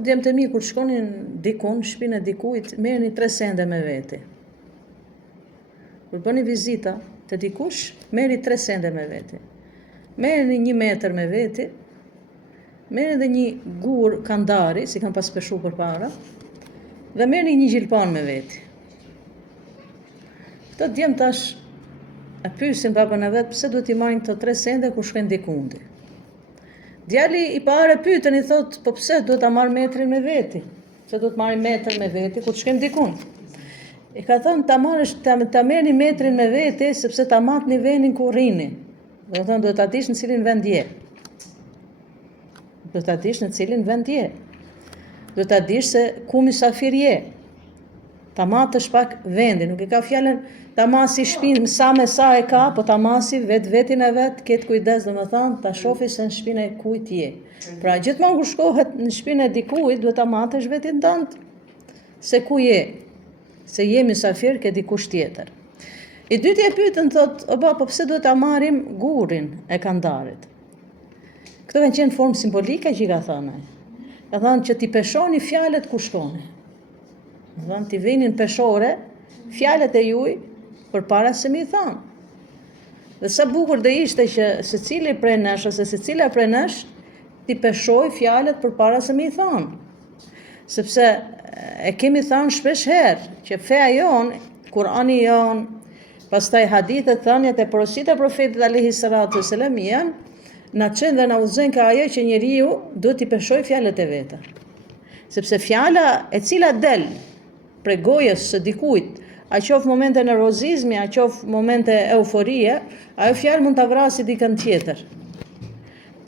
djemt e mi kur shkonin dikun, shpinë e dikujt, merrni 3 sende me veti. Kur bëni vizita të dikush, merrni 3 sende me veti. Merrni 1 metër me veti, merrni edhe një gur kandari, si kam pas peshu përpara, dhe merrni 1 gjilpan me veti. Këto djemt tash e pyesin babën e vet, pse duhet i marrin këto 3 sende kur shkojnë dikundi. Djali i parë pyetën, i thot, po pse duhet ta marr metrin me veti? Pse duhet marrë metër me veti kur shkojmë dikund? I ka thënë ta merrni metrin me veti sepse ta matni vendin ku rrini. Do të thonë duhet ta dish në cilin vend je. Duhet ta dish në cilin vend je. Duhet ta dish se ku mysafir je. Ta matësh pak vendin, nuk e ka fjalën ta masi shpinë sa me sa e ka, po ta masi vetin e vet, ketë kujdes, domethënë ta shofi se në shpinë e kujt je. Pra gjithmonë kur shkohet në shpinë e dikujt, duhet ta matësh vetin tënd se ku je. Se je mysafir ke dikush tjetër. I dyti e pyetën, thot, o ba, po pse duhet ta marrim gurin e kandarit? Këto kanë qenë formë simbolike që i ka thënë ai. Ka thënë që ti peshoni fjalët ku shkoni. Dhe t'i vinin peshore fjalët e juj përpara se mi thonë. Dhe sa bukur dhe ishte që secili prej nesh ose secila prej nesh t'i peshoj fjalët përpara se mi thonë. Sepse e kemi thënë shpesh herë që feja jon, Kurani jon, pastaj hadithet, thënjet e porositë e profetit alayhi salatu wasalam janë na çën dhe na udhëzojnë ka ajo që njeriu duhet t'i peshoj fjalët e veta. Sepse fjala e cila del prej gojës së dikujt, a qof momente nervozizmi, a qof momente euforie, ajo fjalë mund ta vrasë dikën tjetër.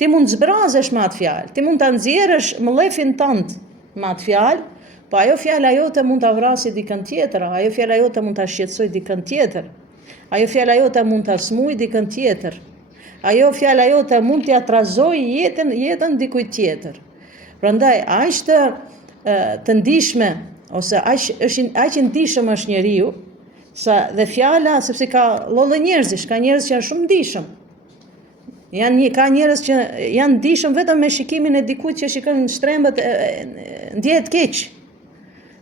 Ti mund zbrazesh me atë fjalë, ti mund ta nxjerrësh mëllefin tënd me atë fjalë, po ajo fjala jote mund ta vrasë dikën tjetër, ajo fjala jote mund ta shqetësoj dikën tjetër. Ajo fjala jote mund ta smuj dikën tjetër. Ajo fjala jote mund t'ia trazoj jetën dikujt tjetër. Prandaj aq të ndihshme ose aq i ndihshëm është njeriu, sa dhe fjala, sepse ka lloj njerëzish, ka njerëz që janë shumë ndihshëm. Ka njerëz që janë ndihshëm vetëm me shikimin e dikujt që shikon shtrembët, ndjehet keq.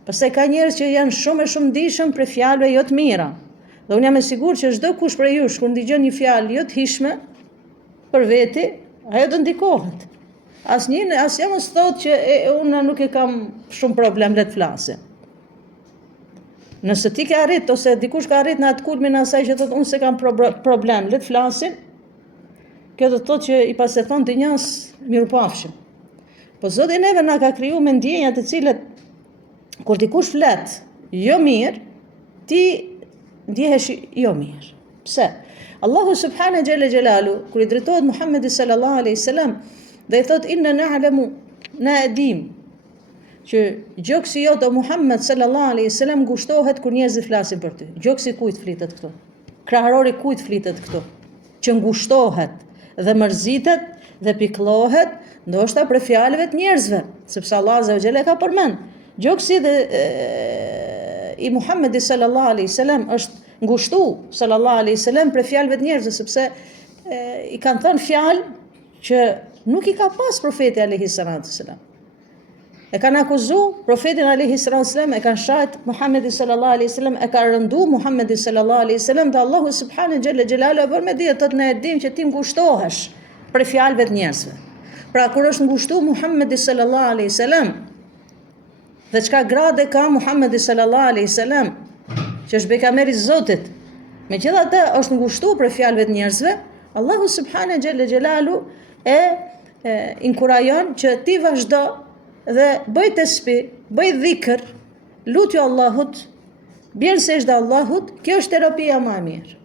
Pastaj ka njerëz që janë shumë ndihshëm për fjalëve jo të mira. Dhe unë jam e sigurt që çdo kush prej jush kur ndëgjon një fjalë jo të hishme për veti, ajo do ndikohet. Asnjë mos thotë që unë nuk e kam shumë problem, le të flasim. Nëse ti ke arrit ose dikush ka arrit në atë kulmin e asaj që thotë unë se kam problem, le të flasim, kjo do të thotë që i pas e thon të njës mirupafshim. Po Zoti neve na ka kriju me ndjenja të cilat kur dikush flet jo mirë, ti ndjehesh jo mirë. Pse? Allahu subhanahu xhela xhelalu kur i drejtohet Muhamedit sallallahu alaihi wasallam dhe i thot inna na'lamu, na edim që gjoksi jot o Muhammed sallallahu alaihi wasallam ngushtohet kur njerëzit flasin për ty. Gjoksi kujt flitet këtu? Kraharori kujt flitet këtu? Që ngushtohet dhe mërzitet dhe pikëllohet ndoshta për fjalëve të njerëzve, sepse Allah azza wa jalla ka përmend. Gjoksi i Muhammedit sallallahu alaihi wasallam është ngushtu sallallahu alaihi wasallam për fjalëve të njerëzve, sepse i kanë thënë fjalë që nuk i ka pas profeti alayhi salatu wasalam. E kanë akuzu profetin alayhi salatu wasalam, e kanë shajt Muhammedin sallallahu alaihi wasallam, e kanë rëndu Muhammedin sallallahu alaihi wasallam, dhe Allahu subhanahu xhella xhelalu bën me dia tot në edim që ti ngushtohesh për fjalëve të njerëzve. Pra kur është ngushtu Muhammedi sallallahu alaihi wasallam, dhe çka grade ka Muhammedi sallallahu alaihi wasallam, që është bejgamberi i Zotit, megjithatë është ngushtu për fjalëve të njerëzve, Allahu subhanahu xhella xhelalu inkurajon që ti vazhdo dhe bëj tesbi, bëj dhikr, lutju Allahut, bjerë sejdë Allahut, kjo është terapia më e mirë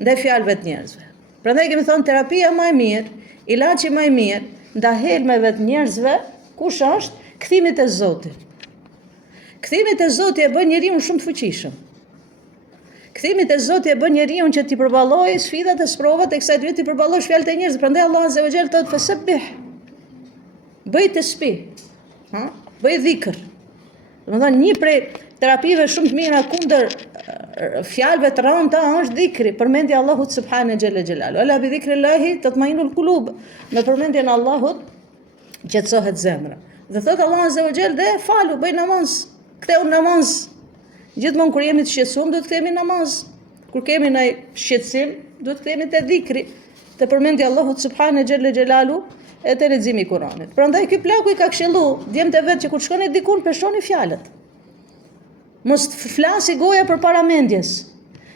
ndaj fjalëve të njerëzve. Prandaj kemi thonë terapia më e mirë, ilaçi më i mirë ndaj helmeve të njerëzve, kush është? Kthimi te Zoti. Kthimi te Zoti e bën njeriu shumë të fuqishëm. Kthimi te Zoti e bën njeriu që ti përballojë sfidat e provat e kësaj dytë, ti përballosh fjalët e njerëzve. Prandaj Allah azza wa jalla thotë fasabbih. Bëj tesbih. Bëj dhikr. Domethënë një prej terapive shumë të mira kundër fjalëve të rënda është dhikri, përmendja e Allahut subhanahu xhella xhelalu. Ala bi dhikrillahi tatmainul qulub. Me përmendjen e Allahut qetësohet zemra. Dhe thot Allah Azza wa Jall, dhe falu, bëj namaz, ktheu namaz. Gjithmonë kur jemi të shqetësuar, duhet të kthehemi namaz. Kur kemi ndaj shqetësim, duhet të kthehemi te dhikri, te përmendja e Allahut subhanahu xhalla xhelalu e te leximi i Kuranit. Prandaj ky plaku i ka këshillu djemtë vet që kur shkoni dikun peshoni fjalët. Mos flasi goja përpara mendjes.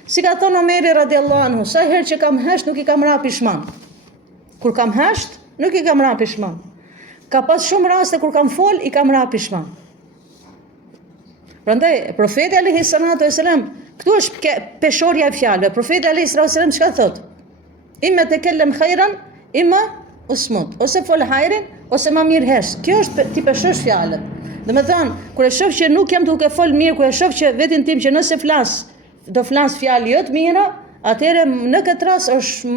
Si ka thënë Omeri radiallahu anhu, sa herë që kam hesht nuk i kam ra pishman. Kur kam hesht, nuk i kam ra pishman. Ka pas shumë raste kur kam fol, i kam ra pishman. Prandaj profeti alayhi salatu wasalam, këtu është peshorja e fjalëve. Profeti alayhi salatu wasalam çka thot? Imma tekellem khairan, imma usmut. Ose fol hajrin, ose më mirë hesh. Kjo është ti peshosh fjalët. Domethënë, kur e shoh që nuk jam duke fol mirë, kur e shoh që vetin tim që nëse flas, do flas fjalë jo të mira, atëherë në këtë rast është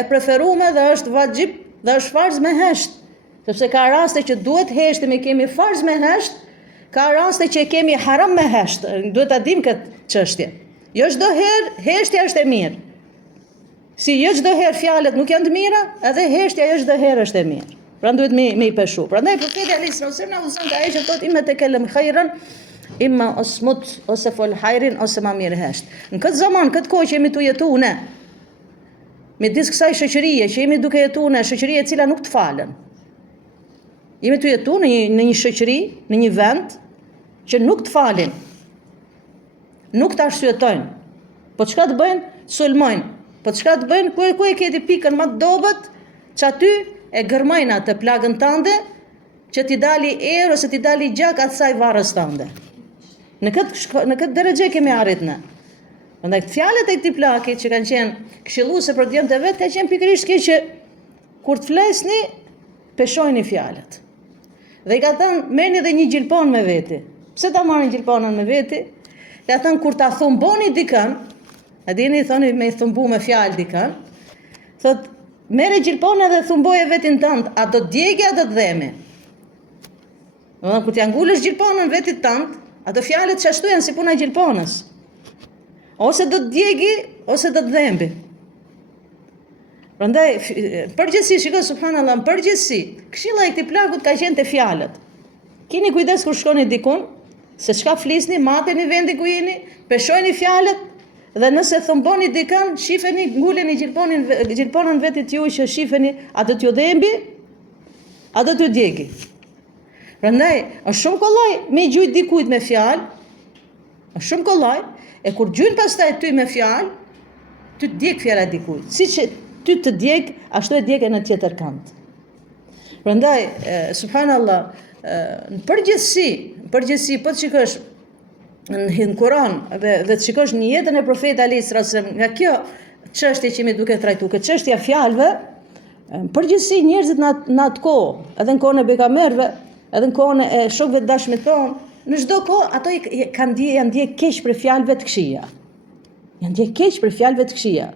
e preferuar dhe është vajxhib dhe është farz me hesht. Sepse ka raste që duhet heshtim, e kemi farz me hesht, ka raste që e kemi haram me hesht. Duhet ta dim këtë çështje. Jo çdo herë heshtja është e mirë. Si jo çdo herë fjalët nuk janë të mira, edhe heshtja jo çdo herë është e mirë. Pra duhet me i peshu. Prandaj profeti alayhi salatu na uzon ka Aisha thot imma tekelem khairan, imma usmut, ose fol hajrin ose më mirë hesht. Në këtë zaman, këtë kohë që jemi tu jetu ne, midis kësaj shoqërie që jemi duke jetu ne, shoqëri e cila nuk të falen. Jemi tu jetu në një shoqëri, në një vend që nuk të falin. Nuk të arsyetojnë. Po çka të bëjnë? Sulmojnë. Po çka të bëjnë? Ku e keti pikën më të dobët, që aty e gërmojnë atë plagën tënde, që ti dali erë ose ti dali gjak asaj varrës tënde. Në këtë drejtë kemi arrit ne. Prandaj fjalët e këtij plaki që kanë qenë këshilluese për djemtë vet, ka qenë pikërisht kjo që kur të flesni, peshojini fjalët. Dhe i ka thënë, merrni edhe një gjilpon me veti. Pse ta marrin gjilponën me veti? Ka thënë kur ta thumboni dikën, a dini thoni me thumbu me fjalë dikën, thot merre gjilponën dhe thumboje vetin tënd, a do të djegë a do të dhemi? Domethënë kur t'ia ngulësh gjilponën vetit tënd, ato fjalët çashtu janë si puna e gjilponës. Ose do të djegi, ose do të dhembi. Prandaj, përgjithësi, shikoj subhanallahu, përgjithësi, këshilla e këtij plakut ka qenë te fjalët. Keni kujdes kur shkoni dikun, se çka flisni, mateni vendi ku jeni, peshojini fjalët dhe nëse thumboni dikën, shifeni, nguleni gjilponën vetit ju që shifeni, a do t'ju dhembi, a do t'ju djegi. Prandaj, është shumë kollaj me gjujt dikujt me fjalë, është shumë kollaj, e kur gjujnë pastaj ty me fjalë, ty të djeg fjala dikujt. Siç ty të djeg, ashtu e djeg në tjetër kant. Prandaj, subhanallahu, në përgjithësi, po të shikosh në Kur'an dhe të shikosh në jetën e profetit alayhis salam, nga kjo çështje që jemi duke trajtuar, këtë çështje e fjalëve, në përgjithësi njerëzit në atë kohë, edhe në kohën e pejgamberëve, edhe në kohën e shokëve të dashmit tonë, në çdo kohë ato janë ndjek keq për fjalëve të këqija. Janë ndjek keq për fjalëve të këqija.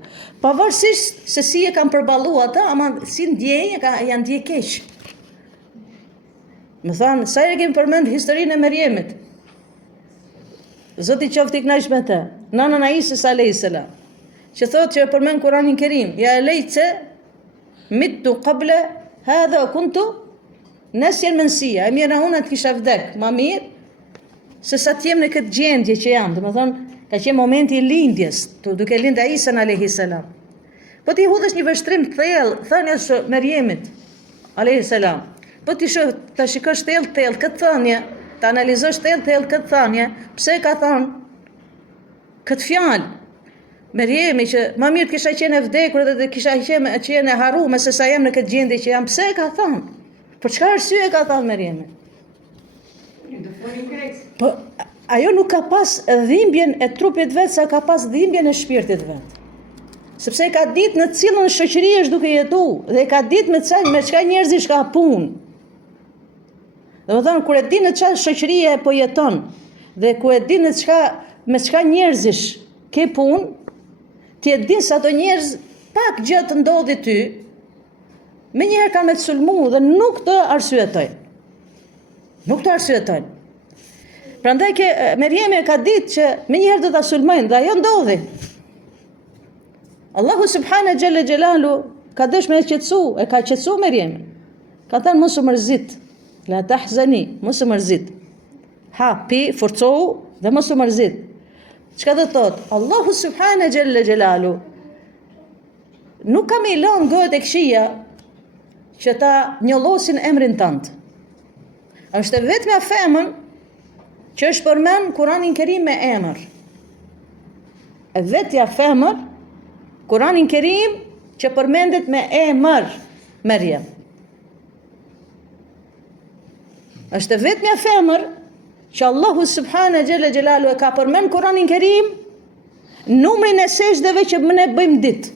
Pavarësisht se si e kanë përballuar ata, ama si ndjejnë janë ndjek keq. Më thonë, sa herë kemi përmend historinë e Meriemit. Zoti qoftë i kënaqur me të. Nana Aisha alayhis salam, që thotë që përmend Kur'anin Kerim, ya laysa mittu qabla hadha kuntu nasyan mansiya. E mirë unë të kisha vdek, më mirë se sa të jem në këtë gjendje që jam. Domethënë, ka qenë momenti i lindjes, duke lindë Aisha alayhis salam. Po ti hudhësh një vështrim të thellë, thënies Meriemit alayhis salam. Po ti ta shikosh thellë këtë thënie, ta analizosh thellë këtë thënie, pse ka thënë këtë fjalë? Meriemi që më mirë të kisha qenë e vdekur dhe të kisha qenë e harruar se sa jam në këtë gjendje që jam, pse ka thënë? Për çka arsye ka thënë Meriemi? Po ajo nuk ka pas dhimbjen e trupit vet, sa ka pas dhimbjen e shpirtit vet. Sepse ka ditë në cilën shoqëri është duke jetu dhe ka ditë me çka njerëzish ka punë. Domethënë kur e di në çfarë shoqërie po jeton dhe ku e di me çka njerëzish ke punë, ti e din se ato njerëz pak gjë të ndodhi ty, menjëherë kanë me të sulmu dhe nuk të arsyetojnë. Nuk të arsyetojnë. Prandaj që Meriemi ka ditë që menjëherë do ta sulmojnë dhe ajo ndodhi. Allahu subhanahu xhalla xhelalu ka dëshmë e ka qetësu Meriemin. Ka thënë mos u mërzit. La tahzani, mos u mërzit. Hapi, forcohu dhe mos u mërzit. Çka do thot? Allahu subhanahu jalla jalalu nuk kam i lënë gojët e këshia që ta njollosin emrin tënd. Është vetëm femën që është përmend Kur'anin Kerim me emër. E vetja femër Kur'anin Kerim që përmendet me emër Maryam. Është vetëm femër që Allahu subhanahu jalla jalalu e ka përmend Kur'anin Kerim numrin e sejdave që ne bëjmë ditë.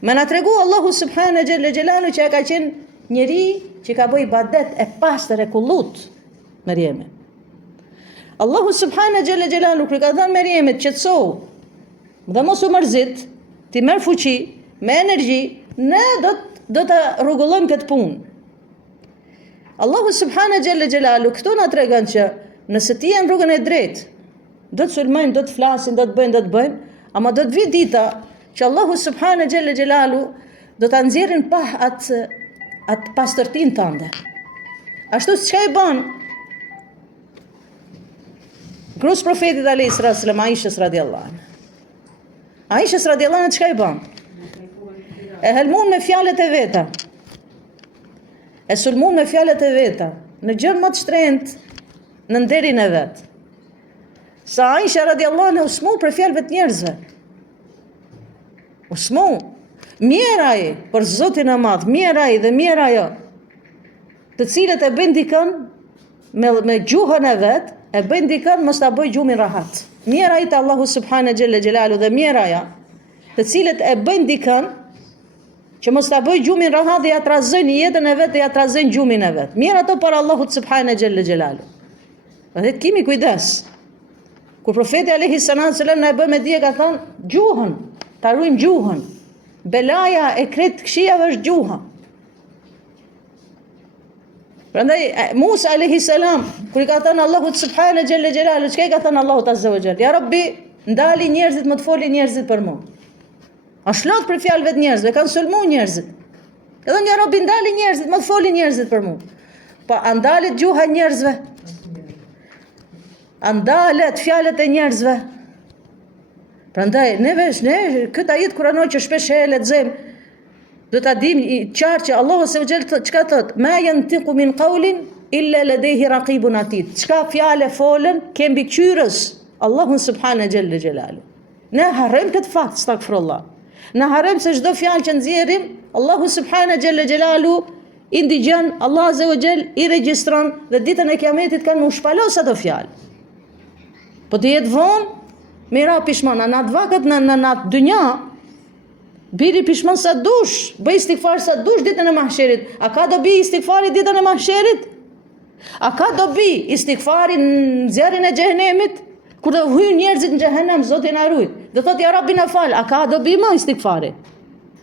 Më na tregu Allahu subhanahu jalla jalalu që ka qenë njeri që ka bëj ibadet e pastër e kullut Maryame. Allahu subhanahu jalla jalalu kur ka thënë Maryamit qetësohu dhe mos u mërzit, ti merr fuqi, me energji, ne do ta rregullojmë këtë punë. Allahu subhanahu jalla jalalu këtu na tregon që nëse ti je në rrugën e drejtë, do të sulmojnë, do të flasin, do të bëjnë, ama do të vi dita që Allahu subhanahu jalla jalalu do ta nxjerrin pa atë pastërtinë tënde. Ashtu çka i bën gruas profetit alayhis salam Aishës radhiyallahu anha. Aishës radhiyallahu anha çka i bën? E helmun me fjalët e veta. E sulmun me fjalët e veta, në gjën më të shtrenjtë në nderin e vet. Sa Aisha radhiyallahu anha usmu për fjalëve të njerëzve. Usmu, mjeraj për Zotin e Madh, mjeraj dhe mjeraj ajo, të cilët e bën dikën me gjuhën e vet, e bën dikën mos ta bëj gjumin rahat. Mjeraj të Allahu subhanahu jalla jalalu dhe mjeraja, të cilët e bën dikën që mos ta bëj gjumin rahat dhe ja trazojnë jetën e vet dhe ja trazojnë gjumin e vet. Mirë ato për Allahu subhanahu jalla jalalu. Dhe kemi kujdes. Kur profeti alayhis salam na e bën me dije ka thënë gjuhën, ta ruajmë gjuhën. Belaja e kretë këshijave është gjuha. Prandaj Musa alayhis salam kur i ka thënë Allahu subhanahu jalla jalalu, çka i ka thënë Allahu azza wa jalla? Ja Rabbi, ndali njerëzit më të folin njerëzit për mua. A shlot për fjalëve të njerëzve, kanë sulmu njerëzit. Ka thënë ja Rabbi, ndali njerëzit më të folin njerëzit për mua. Pa andalet gjuha e njerëzve. Andalet fjalët e njerëzve. Prandaj ne këtë ajet kuranor që shpesh e lexojmë, do ta dimë qartë që Allahu subhanahu wa taala çka thot, ma yantiqu min qawlin illa ladayhi raqibun atid. Çka fjalë folën kemi qyrës Allahu subhanahu jalla jalalu. Ne harrojmë këtë fakt, astaghfirullah. Ne harrojmë se çdo fjalë që nxjerrim, Allahu subhanahu jalla jalalu i ndigjon, Allah azza wa jall i regjistron dhe ditën e kiametit kanë u shpalos ato fjalë. Po të jetë vonë, mira pishmana, në atë vakët në atë dynja, biri pishman sa dush, bëj istighfar sa dush ditën e mahsherit. A ka dobi istighfari ditën e mahsherit? A ka dobi istighfari në zjarrin e xhehenemit? Kur do hyjnë njerëzit në xhehenem, Zoti na ruaj. Do thotë ja Rabbi na fal, a ka dobi më istighfari?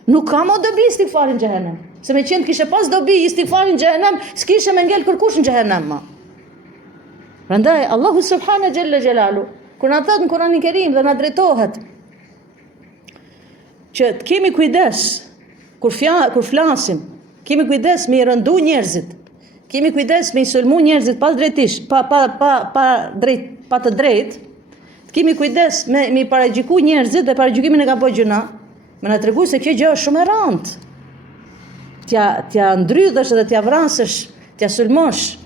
Nuk ka më dobi istighfari në xhehenem. Se me qenë kishe pas dobi istighfari në xhehenem, s'kishe me ngel kërkush në xhehenem më. Prandaj Allahu subhanahu jalla jalalu kur na thot në Kur'anin Kerim dhe na drejtohet që të kemi kujdes kur flasim, kemi kujdes me i rëndu njerëzit, kemi kujdes me i sulmu njerëzit pa drejtisht, pa të drejtë, kemi kujdes me i paragjiku njerëzit dhe paragjikimin e ka bëj gjuna, me na tregu se kjo gjë është shumë e rëndë. T'ja ndrydhësh dhe t'ja vrasësh, t'ja sulmosh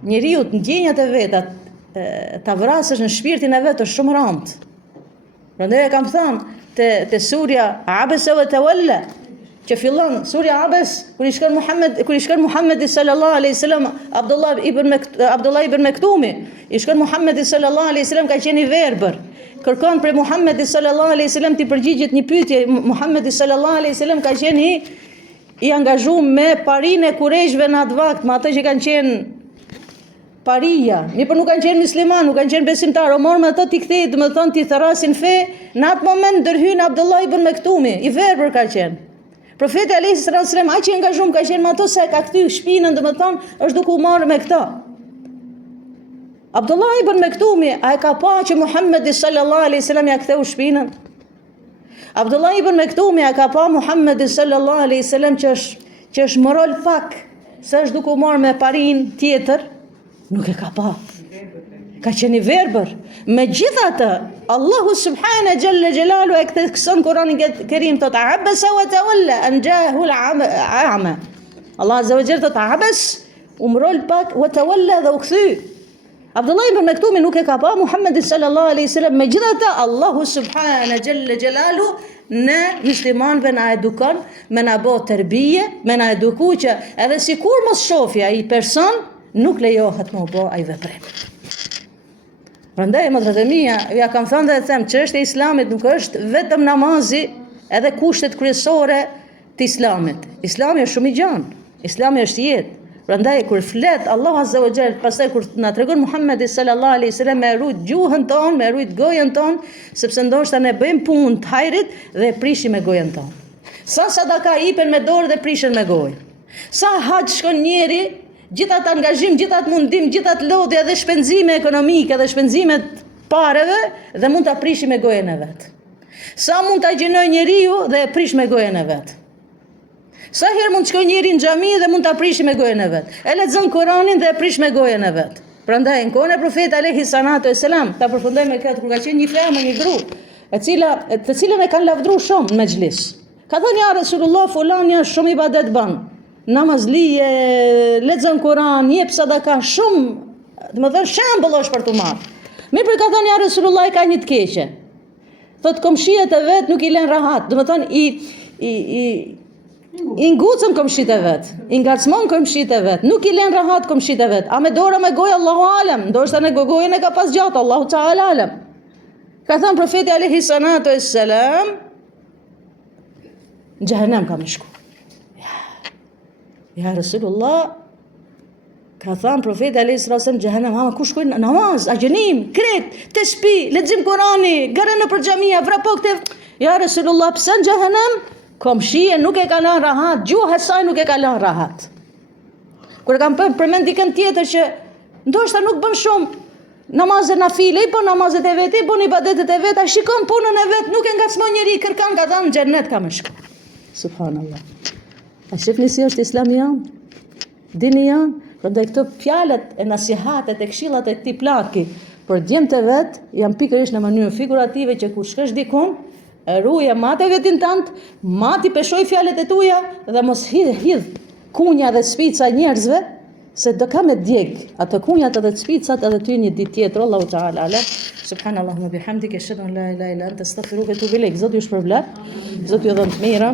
njeriu të ndjenjat e veta, ta vrasësh në shpirtin e vet është shumë rëndë. Prandaj e kam thënë te surja Abasa wa Tawalla, që fillon surja Abas kur i shkon Muhamedi sallallahu alaihi wasallam, Abdullah ibn Mektumi, i shkon Muhamedi sallallahu alaihi wasallam, ka qenë i verbër. Kërkon për Muhamedi sallallahu alaihi wasallam të përgjigjet një pyetje. Muhamedi sallallahu alaihi wasallam ka qenë i angazhuar me parinë e kurejshve në atë vakt, me ato që kanë qenë paria, por nuk kanë qenë musliman, nuk kanë qenë besimtar, o morë me ato t'i kthej, dhe më thonë t'i tharasin fe, në atë moment ndërhyn Abdullah ibn Mektumi, i verbër ka qenë. Profeti alayhis salam aq i angazhuar ka qenë me ato se ka kthy shpinën, dhe më thonë, është duke u marrë me këta. Abdullah ibn Mektumi, a e ka pa që Muhammedi sallallahu alaihi wasallam ja ktheu shpinën? Abdullah ibn Mektumi, a ka pa Muhammedi sallallahu alaihi wasallam që është morol pak se është duke u marrë me parin tjetër, nuk e ka pa. Ka qenë i verbër. Megjithatë, Allahu subhanahu jalla jalalu e këson Kur'anin Kerim thot abasa wa tawalla an ja'ahu al-a'ma. Allah azza wa jalla thot abas, umrol pak wa tawalla dhe u kthy. Abdullah ibn Maktumi nuk e ka pa Muhammedin sallallahu alaihi wasallam. Megjithatë, Allahu subhanahu jalla jalalu ne muslimanëve na edukon, me na bë tërbije, me na eduku që edhe sikur mos shohë ai person, nuk lejohet më bë ai veprim. Prandaj motrat e mia, ja kam thënë dhe them, çështja e Islamit nuk është vetëm namazi, edhe kushtet kryesore të Islamit. Islami është shumë i gjanë. Islami është jetë. Prandaj kur flet Allahu azza wa jall, pastaj kur na tregon Muhamedi sallallahu alaihi wasallam me rujt gjuhën tonë, me rujt gojën tonë, sepse ndoshta ne bëjmë punë të hajrit dhe prishim me gojën tonë. Sa sadaka ipen me dorë dhe prishen me gojë. Sa haxh shkon njeri, gjithat angazhim, gjithat mundim, gjithat lodhje dhe shpenzime ekonomike dhe shpenzimet pareve dhe mund ta prishi me gojën e vet. Sa mund ta gjenoj njeriu dhe e prish me gojën e vet. Sa herë mund të shkojë njeri në xhami dhe mund ta prishi me gojën e vet. E lexon Kur'anin dhe e prish me gojën e vet. Prandaj në kohën e Profetit alayhi salatu wassalam, ta përfundoj me këtë, kur ka qenë një femër, një gru, të cilën e kanë lavdruar shumë në mexhlis. Ka thënë ja Rasulullah, fulania shumë ibadet bën. Namaz lije, lexon Kur'an, jep sadaka shumë, domethënë shembull është për të marrë. Mirë për ka thënë ja Rasulullah ka një të keqe. Thot komshiat e vet nuk i lën rahat, domethënë i ngucën komshit e vet, i ngacmon komshit e vet, nuk i lën rahat komshit e vet. A me dorë me gojë Allahu alem, ndoshta në gojën e ka pas gjatë, Allahu taala alem. Ka thënë profeti alayhi salatu wassalam, në xhehenem ka më shku. Ja Rasulullah, ka thënë profeti alayhi salatu wassalam, xhehenem, ama ku shkojnë namaz, agjenim, kret, tespi, lexim Kur'ani, garën për xhamia, vrapo këtë. Ja Rasulullah, pse në xhehenem? Komshie nuk e ka lënë rahat, gjuha e saj nuk e ka lënë rahat. Kur kam përmend dikën tjetër që ndoshta nuk bën shumë namazet nafile, po namazet e vet, po ibadetet e vet, a shikon punën e vet, nuk e ngacmon njëri, kërkan ka dhënë në xhennet ka më shku. Subhanallah. A shifni si është Islami janë? Dini janë? Prandaj këto fjalët e nasihatet e këshillat e këtij plaki për djemtë e vet janë pikërisht në mënyrë figurative që kur shkosh dikun, ruaje matë vetin tant, mati peshoj fjalët e tuaja dhe mos hidh kunja dhe spica njerëzve, se do ka me djeg ato kunjat edhe spicat edhe ty një ditë tjetër. Allahu taala ala. Subhanallahu wa bihamdika, ashhadu an la ilaha illa anta, astaghfiruka wa atubu ilaik. Zoti ju shpërblet. Zoti ju dhon të mira.